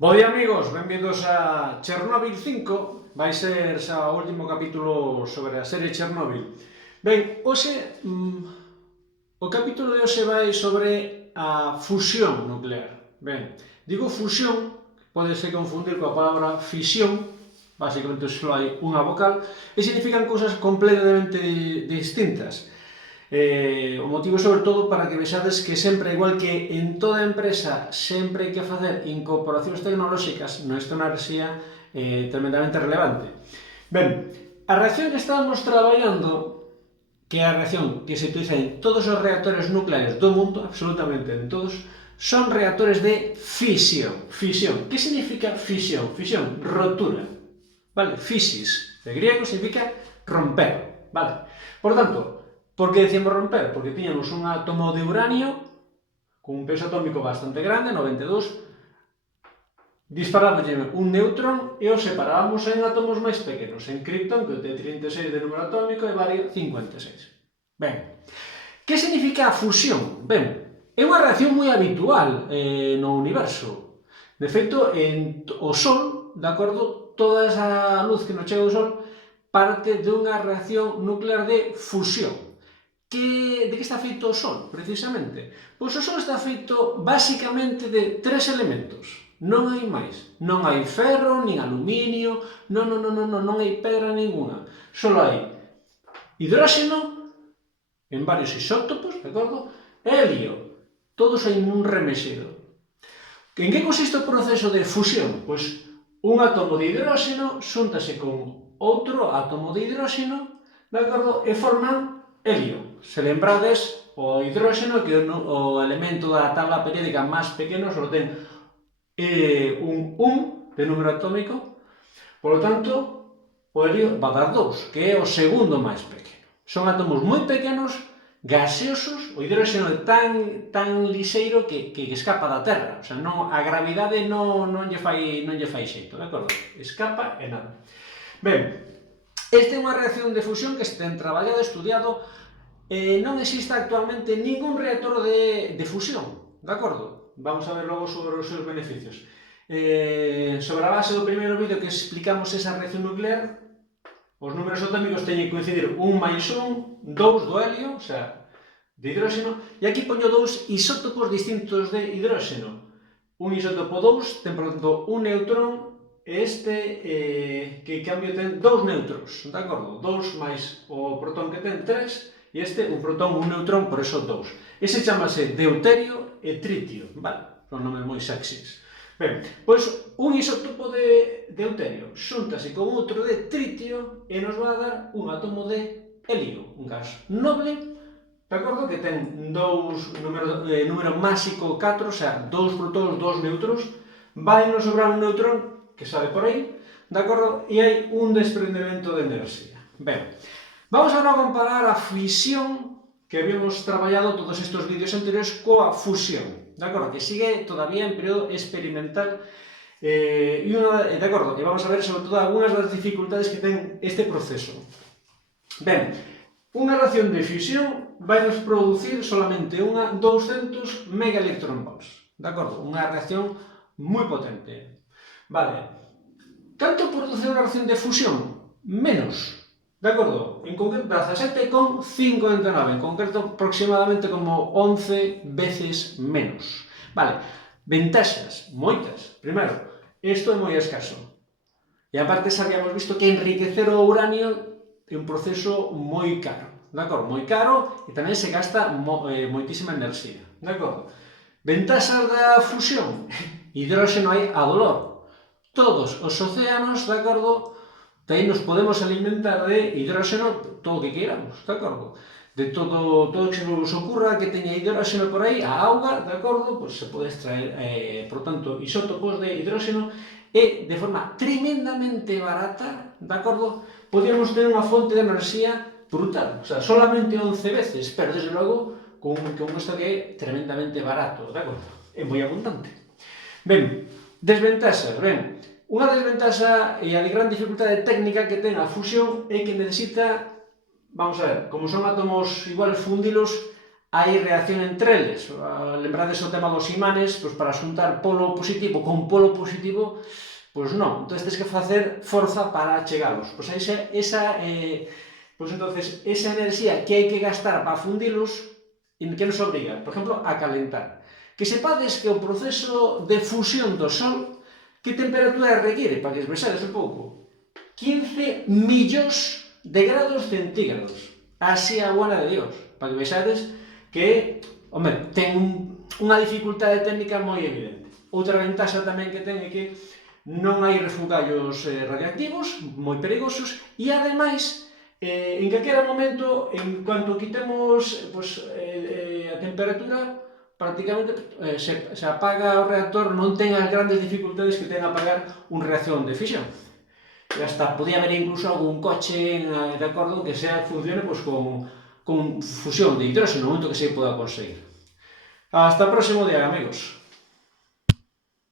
Bo día, amigos, benvidos a Chernobyl 5. Vai ser xa o último capítulo sobre a serie Chernobyl. Ben, hoxe, o capítulo de hoxe vai sobre a fusión nuclear. Ben, digo fusión, podese confundir coa palabra fisión, basicamente só hai unha vocal, e significan cousas completamente distintas. O motivo sobre todo para que vexades que sempre, igual que en toda empresa, sempre hai que facer incorporacións tecnolóxicas, non isto na enerxía tremendamente relevante. Ben, a reacción que estamos traballando, que é a reacción que se utiliza en todos os reactores nucleares do mundo, absolutamente en todos, son reactores de fisión. Fisión. Que significa fisión? Fisión, rotura. Vale? Fisis, de griego, significa romper. Vale? Por tanto, por que decíamos romper? Porque tiñamos un átomo de uranio con un peso atómico bastante grande, 92, disparábamos un neutrón e o separábamos en átomos máis pequenos, en criptón, que ten 36 de número atómico, e bario 56. Ben, que significa a fusión? Ben, é unha reacción moi habitual no universo. De feito, o Sol, de acordo, toda esa luz que nos chega do Sol parte dunha reacción nuclear de fusión. De que está feito o Sol, precisamente? Pois o Sol está feito basicamente de tres elementos. Non hai máis. Non hai ferro, nin aluminio, non hai pedra ninguna. Só hai hidróxeno, en varios isótopos, de acordo? E helio. Todos en un remexido. En que consiste o proceso de fusión? Pois un átomo de hidróxeno xúntase con outro átomo de hidróxeno, de acordo? E forman helio. Se lembrades, o hidróxeno, que é o elemento da tabla periódica máis pequeno, só ten un 1 de número atómico, por lo tanto, o helio va a dar 2, que é o segundo máis pequeno. Son átomos moi pequenos, gaseosos, o hidróxeno é tan lixeiro que escapa da Terra, o sea, a gravidade non lle fai xeito, de acordo? Escapa e nada. Ben, esta é unha reacción de fusión que se ten traballado, estudiado. Non existe actualmente ningún reactor de fusión, de acordo? Vamos a ver logo sobre os seus beneficios. Sobre a base do primeiro vídeo que explicamos esa reacción nuclear, os números atómicos teñen que coincidir 1 máis 1, 2 do helio, o sea, de hidróxeno, e aquí poño dous isótopos distintos de hidróxeno. Un isótopo 2 ten, por tanto, un neutrón, e este, que en cambio ten dous neutróns, de acordo? 2 máis o protón que ten 3, e este, un protón, un neutrón, por eso 2. Ese chamase deuterio e tritio, vale? Son nomes moi sexys. Ben, pois un isótopo de deuterio xúntase con outro de tritio e nos vai a dar un átomo de helio, un gas noble, de acordo? Que ten número máxico 4, o sea, 2 protóns, 2 neutróns, vai nos sobrar un neutrón que sale por aí, de acordo? E hai un desprendemento de enerxía. Ben, vamos agora a comparar a fisión que habíamos traballado todos estes vídeos anteriores coa fusión, de acordo? Que sigue todavía en período experimental, de acordo? E vamos a ver sobre todo algunhas das dificultades que ten este proceso. Ben, unha reacción de fisión vai nos producir solamente unha 200 megaelectronvolts, de acordo? Unha reacción moi potente. Vale, canto produce unha reacción de fusión? Menos. De acordo? En concreto, 17,59. En concreto, aproximadamente como 11 veces menos. Vale. Ventaxas, moitas. Primeiro, isto é moi escaso. E aparte, xa habíamos visto que enriquecer o uranio é un proceso moi caro. De acordo? Moi caro e tamén se gasta moitísima enerxía. De acordo? Ventaxas da fusión. Hidróxeno hai a dolor. Todos os océanos, de acordo, aí nos podemos alimentar de hidróxeno todo o que queiramos, de acordo? De todo que se nos ocurra que teña hidróxeno por aí, a auga, de acordo, pois se pode extraer, por tanto, isótopos de hidróxeno e de forma tremendamente barata, de acordo, podíamos ter unha fonte de enerxía brutal, o sea, solamente 11 veces, pero desde logo con isto que é tremendamente barato, de acordo? É moi abundante. Ben, desventaxas, ben, unha desventaxa e a gran dificultade técnica que ten a fusión é que necesita, vamos a ver, como son átomos iguales fundilos, hai reacción entre eles. Lembrades o tema dos imanes, pois para xuntar polo positivo con polo positivo, pois non. Entón, tens que facer forza para chegalos. Pois entonces, esa enerxía que hai que gastar para fundilos, que nos obriga, por exemplo, a calentar. Que sepades que o proceso de fusión do Sol, que temperatura requiere, para que vexades un pouco? 15 millóns de grados centígrados. Así a buena de Dios. Para que vexades que, home, ten unha dificultade técnica moi evidente. Outra ventaxa tamén que ten é que non hai refugallos radiactivos moi perigosos e, ademais, en calquera momento, en cuanto quitemos a temperatura, prácticamente se apaga o reactor, non ten as grandes dificultades que ten apagar un reacción de fisión. E hasta podía haber incluso algún coche, de acordo, que funcione con fusión de hidróxeno, no momento que se poda conseguir. Hasta o próximo día, amigos.